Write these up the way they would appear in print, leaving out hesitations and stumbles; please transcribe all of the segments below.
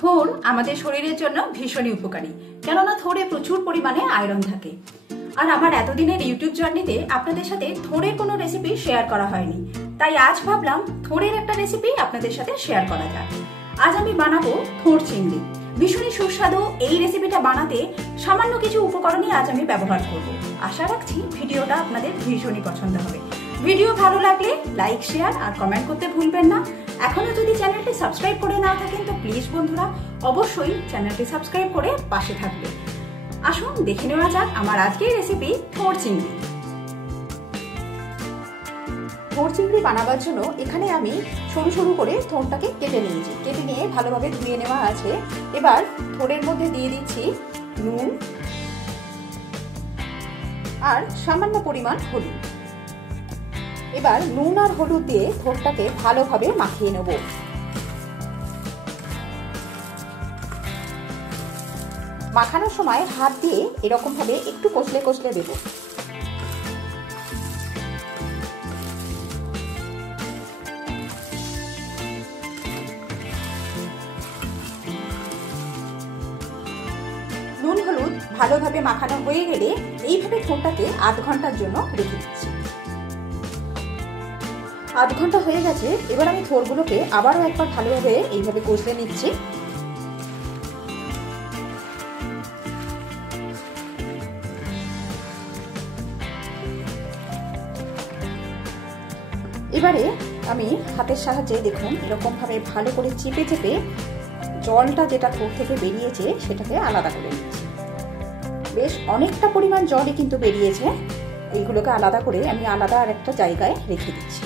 থোড় আমাদের শরীরের জন্য ভীষণই উপকারী, কেননা থোড়ে প্রচুর পরিমাণে আয়রন থাকে। আর আমার এতদিনের ইউটিউব জার্নিতে আপনাদের সাথে থোড়ের কোনো রেসিপি শেয়ার করা হয়নি, তাই আজ ভাবলাম থোড়ের একটা রেসিপি আপনাদের সাথে শেয়ার করা যাক। আজ আমি বানাবো থোড় চিংড়ি। ভীষণই সুস্বাদু এই রেসিপিটা বানাতে সামান্য কিছু উপকরণই আজ আমি ব্যবহার করব। আশা রাখছি ভিডিওটা আপনাদের ভীষণই পছন্দ হবে। ভিডিও ভালো লাগলে লাইক, শেয়ার আর কমেন্ট করতে ভুলবেন না। এখনো যদি চ্যানেলটি সাবস্ক্রাইব করে না থাকেন তো প্লিজ বন্ধুরা অবশ্যই চ্যানেলটি সাবস্ক্রাইব করে পাশে থাকবে। আসুন দেখে নেওয়া যাক আমার আজকের রেসিপি থোড় চিংড়ি। থোড় চিংড়ি বানাবার জন্য এখানে আমি সরু সরু করে থোড়টাকে কেটে নিয়েছি। কেটে নিয়ে ভালোভাবে ধুয়ে নেওয়া আছে। এবার থোড়ের মধ্যে দিয়ে দিচ্ছি নুন আর সামান্য পরিমাণ হলুদ। এবার নুন আর হলুদ দিয়ে থোড়টাকে ভালোভাবে মাখিয়ে নেব। মাখানোর সময় হাত দিয়ে এরকম ভাবে একটু কষলে কষলে দেব। নুন হলুদ ভালোভাবে মাখানো হয়ে গেলে এইভাবে থোড়টাকে আধ ঘন্টার জন্য রেখে দিচ্ছি। আধ ঘন্টা হয়ে গেছে। এবার আমি থোড়গুলোকে আবারও একবার ভালোভাবে এইভাবে কষলে নিচ্ছি। এবারে আমি হাতের সাহায্যে দেখুন এরকম ভাবে ভালো করে চেপে চেপে জলটা যেটা থোড় থেকে বেরিয়েছে সেটাকে আলাদা করে নিচ্ছি। বেশ অনেকটা পরিমাণ জলই কিন্তু বেরিয়েছে। এইগুলোকে আলাদা করে আমি আলাদা আর একটা জায়গায় রেখে দিচ্ছি।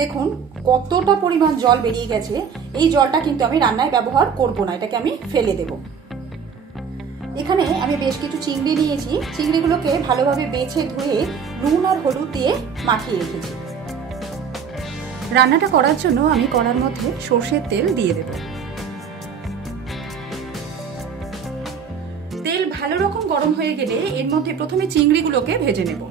দেখুন কতটা পরিমাণ জল বেরিয়ে গেছে। এই জলটা কিন্তু আমি রান্নায় ব্যবহার করব না, এটাকে আমি ফেলে দেব। এখানে আমি বেশ কিছু চিংড়ি নিয়েছি। চিংড়িগুলোকে ভালোভাবে বেছে ধুয়ে নুন আর হলুদ দিয়ে মাখিয়ে রেখেছি। রান্নাটা করার জন্য আমি কড়ার মধ্যে সর্ষের তেল দিয়ে দেব। তেল ভালো রকম গরম হয়ে গেলে এর মধ্যে প্রথমে চিংড়িগুলোকে ভেজে নেব।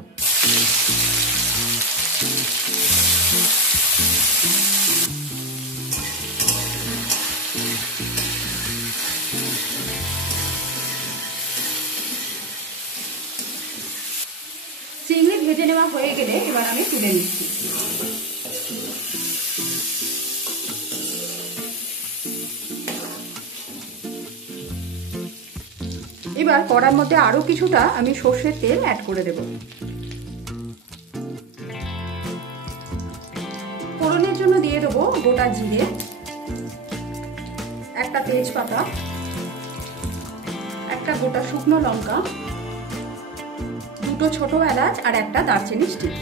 চিংড়ি ভেজে নেওয়া হয়ে গেলে এবার আমি তুলে নিচ্ছি। এবার কড়ার মধ্যে আরো কিছুটা আমি সর্ষের তেল অ্যাড করে দেব। ফোড়নের জন্য দিয়ে দেবো গোটা জিরে, একটা তেজপাতা, একটা গোটা শুকনো লঙ্কা, দুটো ছোট এলাচ আর একটা দারচিনি স্টিক।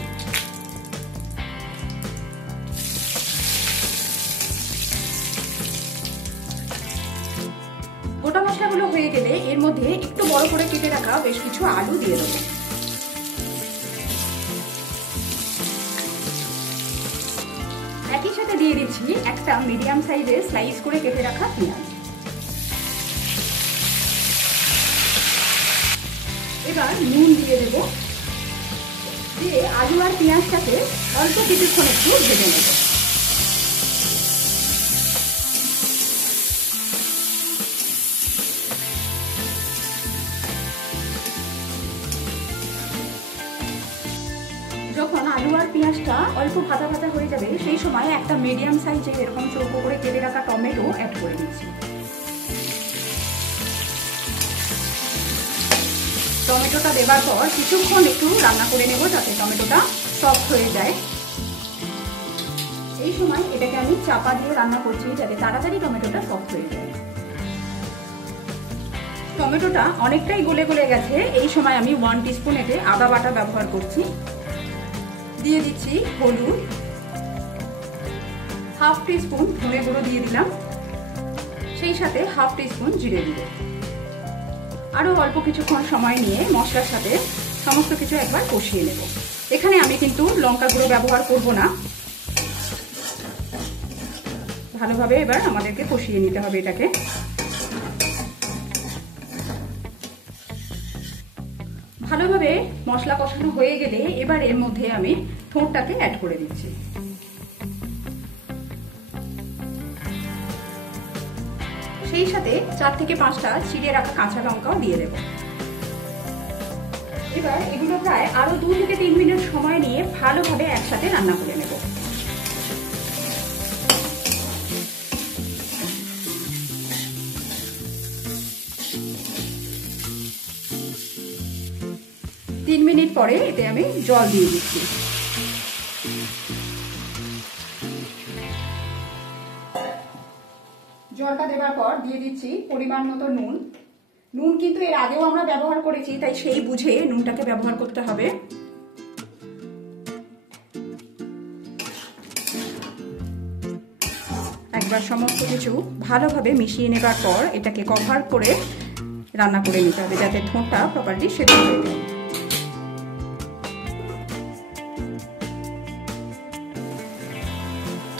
গোটা মশলাগুলো হয়ে গেলে এর মধ্যে একটু বড় করে কেটে রাখা বেশ কিছু আলু দিয়ে দেবো। একই সাথে দিয়ে দিচ্ছি একটা মিডিয়াম সাইজের স্লাইস করে কেটে রাখা পেঁয়াজ। এবার নুন দিয়ে দেব, দিয়ে আলু আর পেঁয়াজটাকে অল্প কিছুক্ষণ একটু ভেজে নেব। যখন আলু আর পেঁয়াজটা অল্প ভাজা ভাজা হয়ে যাবে সেই সময় একটা মিডিয়াম সাইজের এরকম চৌকো করে কেটে রাখা টমেটো অ্যাড করে দিচ্ছি। টমেটোটা দেবার পর কিছুক্ষণ একটু রান্না করে নেব যাতে টমেটোটা সফট হয়ে যায়। এই সময় এটাকে আমি চাপা দিয়ে রান্না করছি যাতে তাড়াতাড়ি টমেটোটা সফট হয়ে যায়। টমেটোটা অনেকটাই গলে গলে গেছে। এই সময় আমি 1 টিস্পুন এতে আদা বাটা ব্যবহার করছি। দিয়ে দিচ্ছি হলুদ, হাফ টিস্পুন ধনে গুঁড়ো দিয়ে দিলাম, সেই সাথে হাফ টিস্পুন জিরে গুঁড়ো। আরো অল্প কিছুক্ষণ সময় নিয়ে মশলার সাথে সমস্ত কিছু একবার কষিয়ে নেব। এখানে আমি কিন্তু লঙ্কা গুঁড়ো ব্যবহার করব না। ভালোভাবে এবার আমাদেরকে কষিয়ে নিতে হবে এটাকে। ভালোভাবে মশলা কষানো হয়ে গেলে এবার এর মধ্যে আমি থোড়টাকে অ্যাড করে দিচ্ছি। সেই সাথে 4 থেকে 5টা চিড়ে রাখা কাঁচা লঙ্কাও দিয়ে দেব। এবার এগুলো প্রায় আরো 2 থেকে 3 মিনিট সময় নিয়ে ভালোভাবে একসাথে রান্না করে নেব। তিন মিনিট পরে এতে আমি জল দিয়ে দিচ্ছি। জলটা দেওয়ার পর দিয়ে দিচ্ছি পরিমাণ মতো নুন। নুন কিন্তু এর আগেও আমরা ব্যবহার করেছি, তাই সেই বুঝে নুনটাকে ব্যবহার করতে হবে। একবার সমস্ত কিছু ভালোভাবে মিশিয়ে নেবার পর এটাকে কভার করে রান্না করে নিতে হবে, যাতে থোড়টা প্রপারলি সেদ্ধ হয়ে যায়।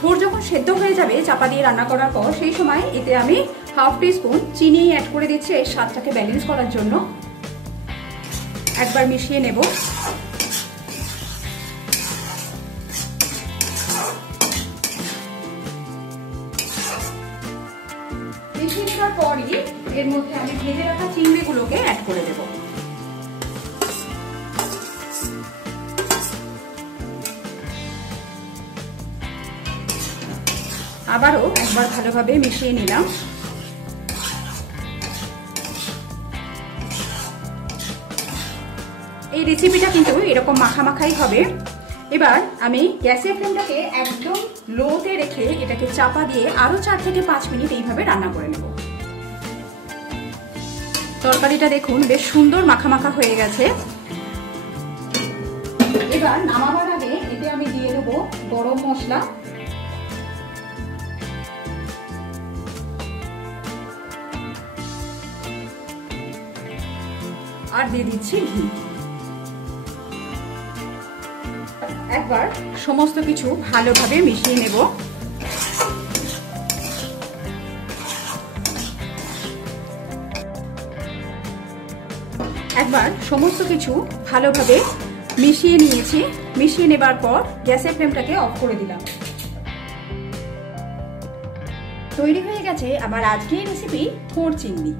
থোড় যখন সেদ্ধ হয়ে যাবে চাপা দিয়ে রান্না করার পর, সেই সময় এতে আমি হাফ টিস্পুন চিনি অ্যাড করে দিচ্ছি এর স্বাদটাকে ব্যালেন্স করার জন্য। একবার মিশিয়ে নেব। মিশিয়ে নেওয়ার পরই এর মধ্যে আমি ভেজে রাখা চিংড়িগুলোকে অ্যাড করে দেব। আবারও একবার ভালোভাবে মিশিয়ে নিলাম। এই রেসিপিটা কিন্তু এরকম মাখামাখাই হবে। এবার আমি গ্যাসের ফ্লেমটাকে একদম লোতে রেখে এটাকে চাপা দিয়ে আরো 4 থেকে 5 মিনিট এইভাবে রান্না করে নেব। তরকারিটা দেখুন বেশ সুন্দর মাখামাখা হয়ে গেছে। এবার নামাবার আগে এতে আমি দিয়ে দেবো গরম মশলা, আর দিয়ে দিচ্ছি ঘি। একবার সমস্ত কিছু ভালোভাবে মিশিয়ে নেব। একবার সমস্ত কিছু ভালোভাবে মিশিয়ে নিয়েছি। মিশিয়ে নেবার পর গ্যাসের ফ্লেমটাকে অফ করে দিলাম। তৈরি হয়ে গেছে আমার আজকের রেসিপি থোড় চিংড়ি।